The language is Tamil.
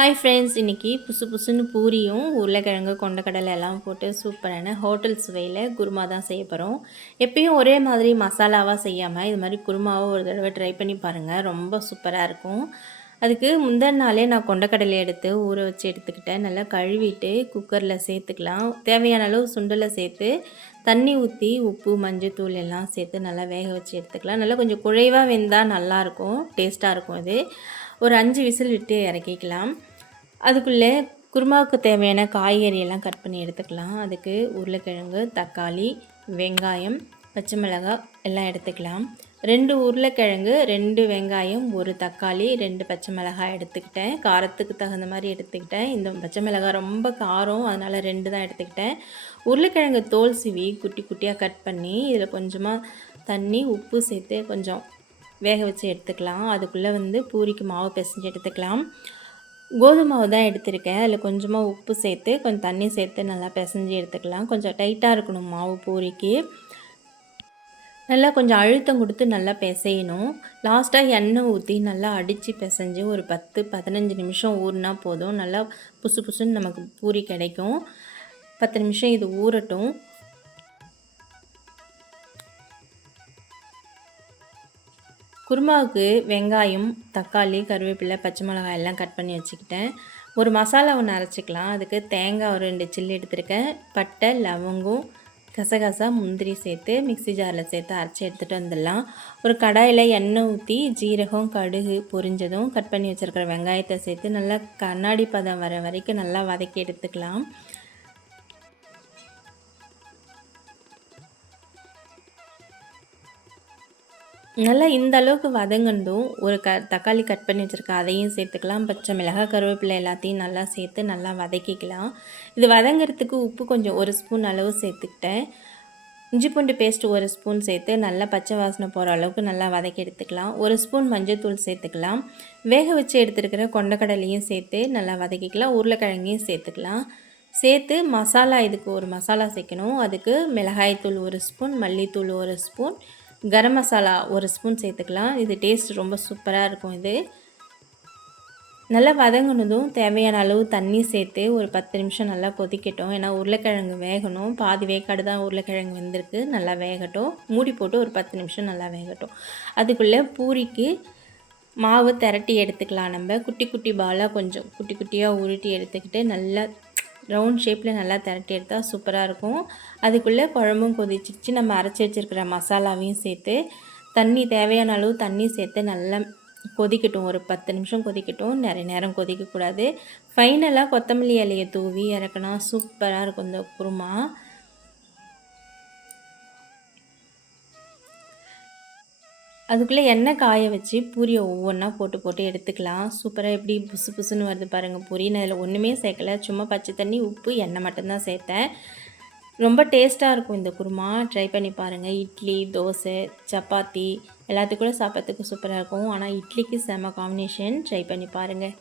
ஹாய் ஃப்ரெண்ட்ஸ், இன்றைக்கி புசு புசுன்னு பூரியும் உருளைக்கிழங்கு கொண்டக்கடலை எல்லாம் போட்டு சூப்பரான ஹோட்டல் சுவையில் குருமா தான் செய்ய போகிறோம். எப்பயும் ஒரே மாதிரி மசாலாவாக செய்யாமல் இது மாதிரி குருமாவை ஒரு தடவை ட்ரை பண்ணி பாருங்கள், ரொம்ப சூப்பராக இருக்கும். அதுக்கு முந்தின நாளே நான் கொண்டக்கடலை எடுத்து ஊற வச்சு எடுத்துக்கிட்டேன். நல்லா கழுவிட்டு குக்கரில் சேர்த்துக்கலாம். தேவையான அளவு சுண்டலை சேர்த்து தண்ணி ஊற்றி உப்பு மஞ்சத்தூள் எல்லாம் சேர்த்து நல்லா வேக வச்சு எடுத்துக்கலாம். நல்லா கொஞ்சம் குழைவாக வெந்தால் நல்லாயிருக்கும், டேஸ்ட்டாக இருக்கும். இது ஒரு 5 விசில் விட்டு இறக்கிக்கலாம். அதுக்குள்ளே குருமாவுக்கு தேவையான காய்கறியெல்லாம் கட் பண்ணி எடுத்துக்கலாம். அதுக்கு உருளைக்கிழங்கு, தக்காளி, வெங்காயம், பச்சை மிளகாய் எல்லாம் எடுத்துக்கலாம். 2 உருளைக்கிழங்கு, 2 வெங்காயம், 1 தக்காளி, 2 பச்சை மிளகாய் எடுத்துக்கிட்டேன். காரத்துக்கு தகுந்த மாதிரி எடுத்துக்கிட்டேன். இந்த பச்சை மிளகாய் ரொம்ப காரம், அதனால் 2 தான் எடுத்துக்கிட்டேன். உருளைக்கிழங்கு தோல் சீவி குட்டி குட்டியாக கட் பண்ணி இதில் கொஞ்சமாக தண்ணி உப்பு சேர்த்து கொஞ்சம் வேக வச்சு எடுத்துக்கலாம். அதுக்குள்ளே பூரிக்கு மாவு பிசைஞ்சு எடுத்துக்கலாம். கோதுமை மாவு தான் எடுத்திருக்கேன். அதில் கொஞ்சமாக உப்பு சேர்த்து கொஞ்சம் தண்ணி சேர்த்து நல்லா பிசைஞ்சு எடுத்துக்கலாம். கொஞ்சம் டைட்டாக இருக்கணும் மாவு பூரிக்கு. நல்லா கொஞ்சம் அழுத்தம் கொடுத்து நல்லா பிசையணும். லாஸ்ட்டாக எண்ணெய் ஊற்றி நல்லா அடித்து பிசைஞ்சு ஒரு 10-15 நிமிஷம் ஊறினா போதும். நல்லா புசு புசுன்னு நமக்கு பூரி கிடைக்கும். 10 நிமிஷம் இது ஊறட்டும். குருமாவுக்கு வெங்காயம், தக்காளி, கருவேப்பிலை, பச்சை மிளகாய் எல்லாம் கட் பண்ணி வச்சுக்கிட்டேன். ஒரு மசாலா ஒன்று அரைச்சிக்கலாம். அதுக்கு தேங்காய் ஒரு 2 சில்லி எடுத்துருக்கேன். பட்டை, லவங்கம், கசகசா, முந்திரி சேர்த்து மிக்ஸி ஜாரில் சேர்த்து அரைச்சி எடுத்துகிட்டு வந்துடலாம். ஒரு கடாயில் எண்ணெய் ஊற்றி ஜீரகம், கடுகு பொரிஞ்சதும் கட் பண்ணி வச்சுருக்கிற வெங்காயத்தை சேர்த்து நல்லா கண்ணாடி பதம் வர வரைக்கும் நல்லா வதக்கி எடுத்துக்கலாம். நல்லா இந்த அளவுக்கு வதங்கணும். ஒரு தக்காளி கட் பண்ணி வச்சுருக்கேன், அதையும் சேர்த்துக்கலாம். பச்சை மிளகாய், கருவேப்பிலை எல்லாத்தையும் நல்லா சேர்த்து நல்லா வதக்கிக்கலாம். இது வதங்கிறதுக்கு உப்பு கொஞ்சம் 1 ஸ்பூன் அளவு சேர்த்துக்கிட்டேன். இஞ்சி பூண்டு பேஸ்ட் 1 ஸ்பூன் சேர்த்து நல்லா பச்சை வாசனை போகிற அளவுக்கு நல்லா வதக்கி எடுத்துக்கலாம். 1 ஸ்பூன் மஞ்சள்தூள் சேர்த்துக்கலாம். வேக வச்சு எடுத்துருக்கிற கொண்டக்கடலையும் சேர்த்து நல்லா வதக்கிக்கலாம். உருளைக்கிழங்கையும் சேர்த்துக்கலாம். சேர்த்து மசாலா, இதுக்கு ஒரு மசாலா சேர்க்கணும். அதுக்கு மிளகாய்த்தூள் 1 ஸ்பூன், மல்லித்தூள் 1 ஸ்பூன், கரம் மசாலா 1 ஸ்பூன் சேர்த்துக்கலாம். இது டேஸ்ட் ரொம்ப சூப்பராக இருக்கும். இது நல்லா வதங்கினதும் தேவையான அளவு தண்ணி சேர்த்து ஒரு 10 நிமிஷம் நல்லா கொதிக்கட்டும். ஏன்னா உருளைக்கிழங்கு வேகணும். பாதி வேக்காடு தான் உருளைக்கிழங்கு வெந்திருக்கு. நல்லா வேகட்டும். மூடி போட்டு ஒரு 10 நிமிஷம் நல்லா வேகட்டும். அதுக்குள்ளே பூரிக்கு மாவு திரட்டி எடுத்துக்கலாம். நம்ம குட்டி குட்டி பாலாக கொஞ்சம் குட்டி குட்டியாக உருட்டி எடுத்துக்கிட்டு நல்லா ரவுண்ட் ஷேப்பில் நல்லா திரட்டி எடுத்தால் சூப்பராக இருக்கும். அதுக்குள்ளே குழம்பும் கொதிச்சிருச்சு. நம்ம அரைச்சி வச்சுருக்கிற மசாலாவையும் சேர்த்து தண்ணி தேவையான அளவு தண்ணி சேர்த்து நல்லா கொதிக்கட்டும். ஒரு 10 நிமிஷம் கொதிக்கட்டும். நிறைய நேரம் கொதிக்கக்கூடாது. ஃபைனலாக கொத்தமல்லி இலையை தூவி இறக்குனா சூப்பராக இருக்கும் இந்த குருமா. அதுக்குள்ளே எண்ணெய் காய வச்சு பூரியை ஒவ்வொன்றா போட்டு எடுத்துக்கலாம். சூப்பராக எப்படி புசு புசுன்னு வருது பாருங்கள் பூரி. நான் இதில் ஒன்றுமே சேர்க்கலை, சும்மா பச்சை தண்ணி, உப்பு, எண்ணெய் மட்டும்தான் சேர்த்தேன். ரொம்ப டேஸ்ட்டாக இருக்கும் இந்த குருமா. ட்ரை பண்ணி பாருங்கள். இட்லி, தோசை, சப்பாத்தி எல்லாத்துக்கூட சாப்பிட்றதுக்கு சூப்பராக இருக்கும். ஆனால் இட்லிக்கு செம்ம காம்பினேஷன். ட்ரை பண்ணி பாருங்கள்.